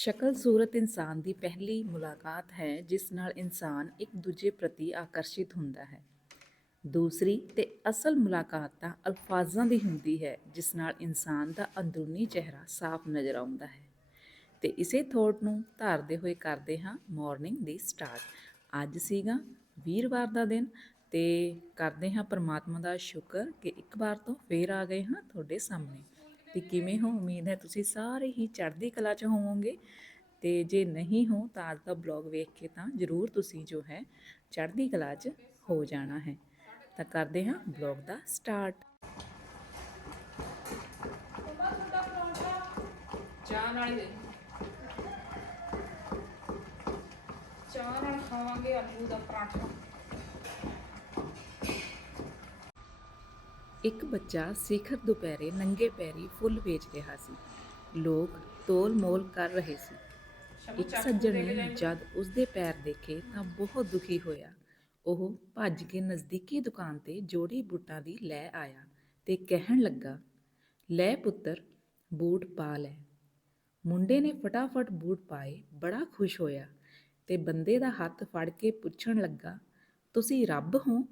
ਸ਼ਕਲ ਸੂਰਤ ਇਨਸਾਨ ਦੀ ਪਹਿਲੀ ਮੁਲਾਕਾਤ ਹੈ, ਜਿਸ ਨਾਲ ਇਨਸਾਨ ਇੱਕ ਦੂਜੇ ਪ੍ਰਤੀ ਆਕਰਸ਼ਿਤ ਹੁੰਦਾ ਹੈ। ਦੂਸਰੀ ਤੇ ਅਸਲ ਮੁਲਾਕਾਤ ਤਾਂ ਅਲਫਾਜ਼ਾਂ ਦੀ ਹੁੰਦੀ ਹੈ, ਜਿਸ ਨਾਲ ਇਨਸਾਨ ਦਾ ਅੰਦਰੂਨੀ ਚਿਹਰਾ ਸਾਫ਼ ਨਜ਼ਰ ਆਉਂਦਾ ਹੈ। ਤੇ ਇਸੇ ਥੋਟ ਨੂੰ ਧਾਰਦੇ ਹੋਏ ਕਰਦੇ ਹਾਂ ਮਾਰਨਿੰਗ ਦੀ ਸਟਾਰਟ ਅੱਜ ਸੀਗਾ ਵੀਰਵਾਰ ਦਾ ਦਿਨ ਤੇ ਕਰਦੇ ਹਾਂ ਪਰਮਾਤਮਾ ਦਾ ਸ਼ੁਕਰ ਕਿ ਇੱਕ ਵਾਰ ਤੋਂ ਫੇਰ ਆ ਗਏ ਹਾਂ ਤੁਹਾਡੇ ਸਾਹਮਣੇ। ਤੇ ਕਿਵੇਂ ਹੋ? ਉਮੀਦ ਹੈ ਤੁਸੀਂ ਸਾਰੇ ਹੀ ਚੜ੍ਹਦੀ ਕਲਾ 'ਚ ਹੋਵੋਗੇ। ਤੇ ਜੇ ਨਹੀਂ ਹੋ ਤਾਂ ਅੱਜ ਦਾ ਬਲੌਗ ਵੇਖ ਕੇ ਤਾਂ ਜ਼ਰੂਰ ਤੁਸੀਂ ਜੋ ਹੈ ਚੜ੍ਹਦੀ ਕਲਾ 'ਚ ਹੋ ਜਾਣਾ ਹੈ। ਤਾਂ ਕਰਦੇ ਹਾਂ ਬਲੌਗ ਦਾ ਸਟਾਰਟ। ਚਾਹ ਨਾਲ ਹੀ ਚਾਹ ਨਾਲ ਖਾਵਾਂਗੇ ਆਲੂ ਦਾ ਪਰਾਠਾ। ਇੱਕ ਬੱਚਾ ਸਿਖਰ ਦੁਪਹਿਰੇ ਨੰਗੇ ਪੈਰੀ ਫੁੱਲ ਵੇਚ ਰਿਹਾ ਸੀ। ਲੋਕ ਤੋਲ ਮੋਲ ਕਰ ਰਹੇ ਸੀ। ਇੱਕ ਸੱਜਣ ਨੇ ਜਦ ਉਸਦੇ ਪੈਰ ਦੇਖੇ ਤਾਂ ਬਹੁਤ ਦੁਖੀ ਹੋਇਆ। ਉਹ ਭੱਜ ਕੇ ਨਜ਼ਦੀਕੀ ਦੁਕਾਨ ਤੇ ਜੋੜੀ ਬੂਟਾਂ ਦੀ ਲੈ ਆਇਆ ਤੇ ਕਹਿਣ ਲੱਗਾ ਲੈ ਪੁੱਤਰ ਬੂਟ ਪਾ ਲੈ। ਮੁੰਡੇ ਨੇ ਫਟਾਫਟ ਬੂਟ ਪਾਏ ਬੜਾ ਖੁਸ਼ ਹੋਇਆ ਤੇ ਬੰਦੇ ਦਾ ਹੱਥ ਫੜ ਕੇ ਪੁੱਛਣ ਲੱਗਾ ਤੁਸੀਂ ਰੱਬ ਹੋ?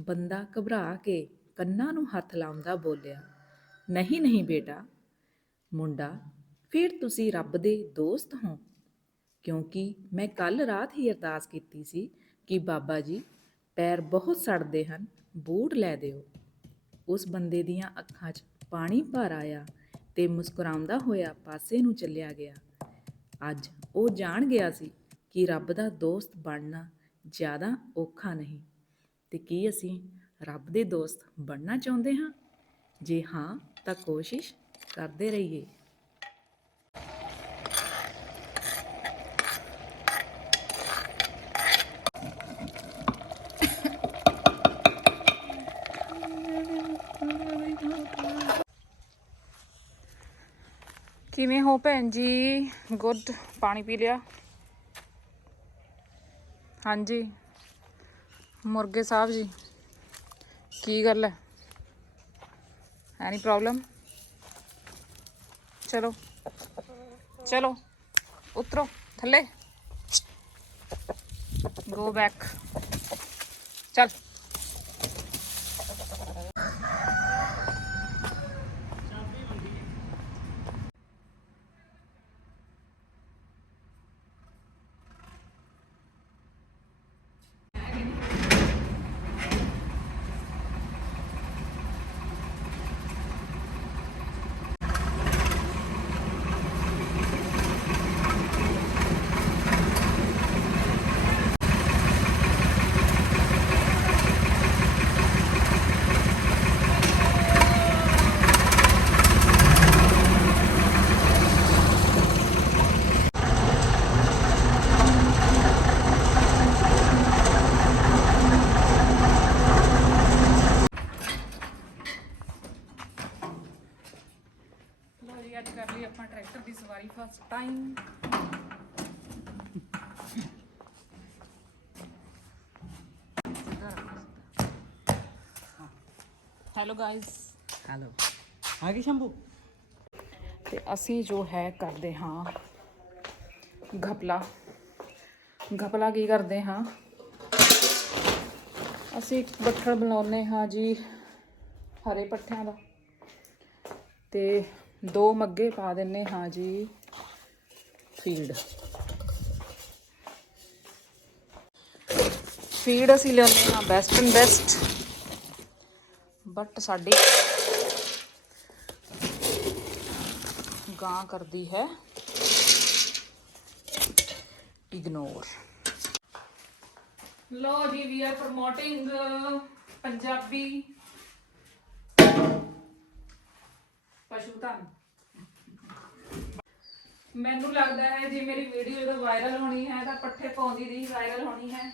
ਬੰਦਾ ਘਬਰਾ ਕੇ ਕੰਨਾਂ ਨੂੰ ਹੱਥ ਲਾਉਂਦਾ ਬੋਲਿਆ, ਨਹੀਂ ਨਹੀਂ ਬੇਟਾ। ਮੁੰਡਾ, ਫਿਰ ਤੁਸੀਂ ਰੱਬ ਦੇ ਦੋਸਤ ਹੋ? ਕਿਉਂਕਿ ਮੈਂ ਕੱਲ ਰਾਤ ਹੀ ਅਰਦਾਸ ਕੀਤੀ ਸੀ ਕਿ ਬਾਬਾ ਜੀ, ਪੈਰ ਬਹੁਤ ਸੜਦੇ ਹਨ, ਬੂਟ ਲੈ ਦਿਓ। ਉਸ ਬੰਦੇ ਦੀਆਂ ਅੱਖਾਂ 'ਚ ਪਾਣੀ ਭਰ ਆਇਆ ਤੇ ਮੁਸਕਰਾਉਂਦਾ ਹੋਇਆ ਪਾਸੇ ਨੂੰ ਚੱਲਿਆ ਗਿਆ। ਅੱਜ ਉਹ ਜਾਣ ਗਿਆ ਸੀ ਕਿ ਰੱਬ ਦਾ ਦੋਸਤ ਬਣਨਾ ਜ਼ਿਆਦਾ ਔਖਾ ਨਹੀਂ ਤੇ ਕੀ ਅਸੀਂ ਰੱਬ ਦੇ ਦੋਸਤ ਬਣਨਾ ਚਾਹੁੰਦੇ ਹਾਂ, ਜੇ ਹਾਂ ਤਾਂ ਕੋਸ਼ਿਸ਼ ਕਰਦੇ ਰਹੀਏ। ਕਿਵੇਂ ਹੋ ਭੈਣ ਜੀ? ਗੁੱਡ, ਪਾਣੀ ਪੀ ਲਿਆ? ਹਾਂਜੀ। ਮੁਰਗੇ ਸਾਹਿਬ ਜੀ। ਕੀ ਗੱਲ ਹੈ? ਹੈ ਨਹੀਂ ਪ੍ਰੋਬਲਮ ਚਲੋ। ਚਲੋ। ਉਤਰੋ। ਥੱਲੇ। ਗੋ ਬੈਕ ਚੱਲ। First time hello guys hello ਆ ਗਈ ਸ਼ੰਭੂ ਤੇ ਅਸੀਂ ਜੋ ਹੈ ਕਰਦੇ ਹਾਂ ਘਪਲਾ। ਘਪਲਾ ਕੀ ਕਰਦੇ ਹਾਂ? ਅਸੀਂ ਇੱਕ ਬੱਠਲ ਬਣਾਉਨੇ ਹਾਂ ਜੀ ਹਰੇ ਪੱਠਿਆਂ ਦਾ। ਤੇ ਦੋ ਮੱਗੇ ਪਾ ਦਿੰਨੇ ਹਾਂ ਜੀ। ਫੀਡ ਫੀਡ ਅਸੀਂ ਲਿਆਉਂਦੇ ਹਾਂ ਬੈਸਟ ਐਂਡ ਬੈਸਟ ਬਟ ਸਾਡੀ ਗਾਂ ਕਰਦੀ ਹੈ ਇਗਨੋਰ ਲੋ ਜੀ ਵੀ ਆਰ ਪ੍ਰਮੋਟਿੰਗ ਪੰਜਾਬੀ ਪਸ਼ੂ ਧਨ ਮੈਨੂੰ ਲੱਗਦਾ ਹੈ ਜੇ ਮੇਰੀ ਵੀਡੀਓ ਜਦੋਂ ਵਾਇਰਲ ਹੋਣੀ ਹੈ ਤਾਂ ਪੱਠੇ ਪਾਉਂਦੀ ਦੀ ਵਾਇਰਲ ਹੋਣੀ ਹੈ।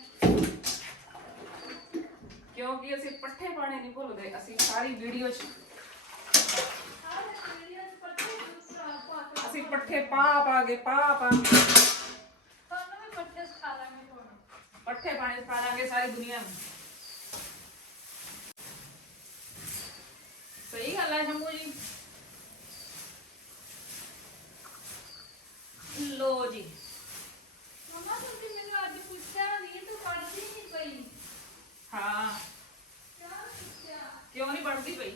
ਕਿਉਂਕਿ ਅਸੀਂ ਪੱਠੇ ਪਾਣੇ ਨਹੀਂ ਭੁੱਲਦੇ, ਅਸੀਂ ਸਾਰੀ ਵੀਡੀਓ 'ਚ ਅਸੀਂ ਪੱਠੇ ਪਾ ਪਾ ਕੇ, ਪਾ ਪਾ ਕੇ ਪੱਠੇ ਪਾਣੇ ਪਾ ਲਾਂਗੇ ਸਾਰੀ ਦੁਨੀਆ ਨੂੰ। ਸਹੀ ਗੱਲ ਹੈ ਸ਼ੰਭੂ ਜੀ ਲੋ ਜੀ ਮਮਾ ਤੁਸੀਂ ਮੈਨੂੰ ਅੱਜ ਪੁੱਛਿਆ ਨਹੀਂ ਤੂੰ ਪੜ੍ਹਦੀ ਨਹੀਂ ਪਈ ਹਾਂ ਕਿਆ ਪੁੱਛਿਆ ਕਿਉਂ ਨਹੀਂ ਪੜਦੀ ਪਈ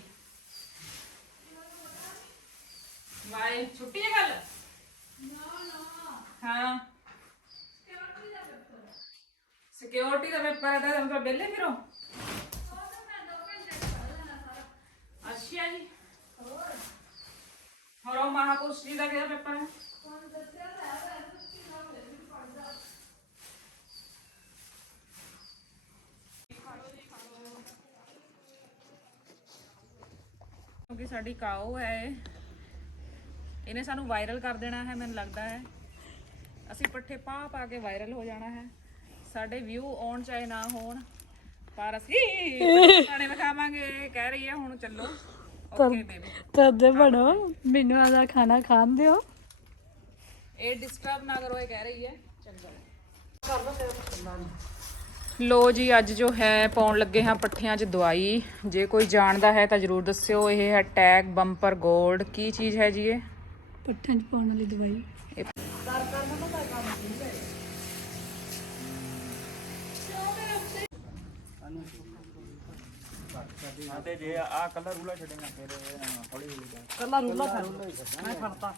ਵਾਏ ਛੁੱਟੀ ਹੈ ਗੱਲ ਨਾ ਨਾ ਹਾਂ ਸਿਕਿਉਰਿਟੀ ਦਾ ਪੇਪਰ ਸਿਕਿਉਰਿਟੀ ਦਾ ਪੇਪਰ ਹੈ ਤਾਂ ਤੁਸੀਂ ਬੇਲੇ ਫਿਰੋ ਉਹ ਤਾਂ ਮੈਂ ਦੋ ਘੰਟੇ ਪੜ੍ਹ ਲੈਣਾ ਸਾਰਾ ਅੱਛਾ ਜੀ ਹੋਰ ਹੋਰ ਉਹ ਮਹਾਪੁਰਸ਼ ਜੀ ਦਾ ਕਿਹੜਾ ਪੇਪਰ ਹੈ ਤੁਹਾਨੂੰ ਦੱਸਿਆ ਤਾਂ ਹੈ ਵੈਸੇ ਤੁਸੀਂ ਨਾ ਹੋਵੇ ਵੀ ਪੜ੍ਹਦਾ ਕਿਉਂਕਿ ਸਾਡੀ ਕਾਓ ਹੈ ਇਹ। ਇਹਨੇ ਸਾਨੂੰ ਵਾਇਰਲ ਕਰ ਦੇਣਾ ਹੈ ਮੈਨੂੰ ਲੱਗਦਾ ਹੈ। ਅਸੀਂ ਪੱਠੇ ਪਾ ਪਾ ਕੇ ਵਾਇਰਲ ਹੋ ਜਾਣਾ ਹੈ। ਸਾਡੇ ਵਿਊ ਆਉਣ ਚਾਹੇ ਨਾ ਹੋਣ ਪਰ ਅਸੀਂ ਖਾਣੇ ਵਿਖਾਵਾਂਗੇ। ਕਹਿ ਰਹੀ ਹੈ ਹੁਣ ਚੱਲੋ। ਓਕੇ ਬੇਬੀ ਤਦੇ ਬੜੋ ਮੈਨੂੰ ਆਦਾ ਖਾਣਾ ਖਾਣ ਦਿਓ। ਇਹ ਡਿਸਟਰਬ ਨਾ ਕਰੋ ਇਹ ਕਹਿ ਰਹੀ ਹੈ। ਲੋ ਜੀ ਅੱਜ ਜੋ ਹੈ ਪਾਉਣ ਲੱਗੇ ਹਾਂ ਪੱਠਿਆਂ 'ਚ ਦਵਾਈ। ਜੇ ਕੋਈ ਜਾਣਦਾ ਹੈ ਤਾਂ ਜਰੂਰ ਦੱਸਿਓ। ਇਹ ਹੈ ਟੈਗ ਬੰਪਰ 골ਡ ਕੀ ਚੀਜ਼ ਹੈ ਜੀ ਇਹ? ਪੱਠਾਂ 'ਚ ਪਾਉਣ ਵਾਲੀ ਦਵਾਈ। ਹਾਂ ਤੇ ਜੇ ਆ ਕਲਰ ਰੂਲਾ ਛੱਡੇਗਾ ਫਿਰ ਹੌਲੀ ਹੌਲੀ। ਕਲਰ ਰੂਲਾ ਫਿਰ ਮੈਂ ਫੜਤਾ।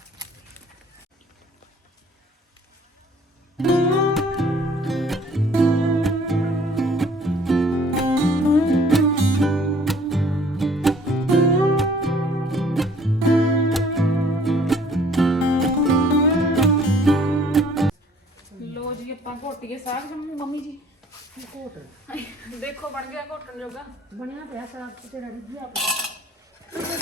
ਦੇਖੋ ਬਣ ਗਿਆ ਘੋਟਣ ਜੋਗਾ। ਬਣਿਆ ਪਿਆ ਸਾਗ ਤੇ ਰੜੀ ਗਿਆ ਉਹਨਾਂ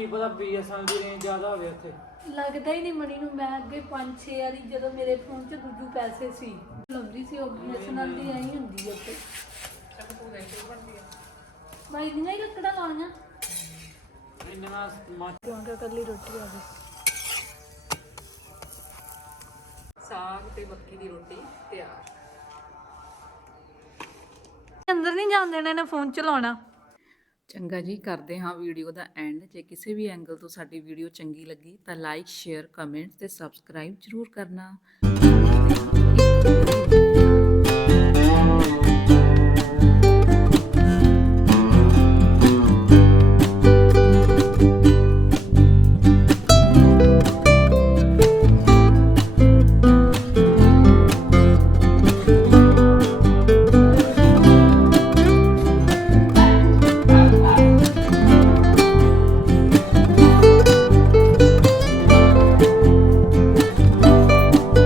ਕੀ ਪਤਾ ਬੀਐਸਐਨ ਦੀ ਰੇਂਜ ਜ਼ਿਆਦਾ ਹੋਵੇ ਉੱਥੇ। ਲੱਗਦਾ ਹੀ ਨਹੀਂ ਮਣੀ ਨੂੰ ਮੈਂ ਅੱਗੇ 5-6 ਵਾਰੀ ਜਦੋਂ ਮੇਰੇ ਫੋਨ 'ਚ ਦੂਜੂ ਪੈਸੇ ਸੀ ਲਾਉਂਦੀ ਸੀ ਉਹ ਬੀਐਸਐਨਐਲ ਦੀ ਐਂ ਹੁੰਦੀ ਹੈ ਉੱਤੇ ਬਾਈ ਦੀਆਂ ਹੀ ਲੱਕੜਾਂ ਲਾਉਣੀਆਂ। ਇੰਨਾ ਮਾ ਕਿਉਂਕਿ ਕੱਲੀ ਰੋਟੀ ਆ ਗਈ। ਸਾਗ ਤੇ ਮੱਕੀ ਦੀ ਰੋਟੀ ਤਿਆਰ। ਅੰਦਰ ਨਹੀਂ ਜਾਣ ਦੇਣਾ ਇਹਨੇ ਫੋਨ ਚਲਾਉਣਾ ਚੰਗਾ ਜੀ, ਕਰਦੇ ਹਾਂ ਵੀਡੀਓ ਦਾ ਐਂਡ। ਜੇ ਕਿਸੇ ਵੀ ਐਂਗਲ ਤੋਂ ਸਾਡੀ ਵੀਡੀਓ ਚੰਗੀ ਲੱਗੀ ਤਾਂ ਲਾਈਕ, ਸ਼ੇਅਰ ਕਮੈਂਟ ਤੇ ਸਬਸਕ੍ਰਾਈਬ ਜ਼ਰੂਰ ਕਰਨਾ।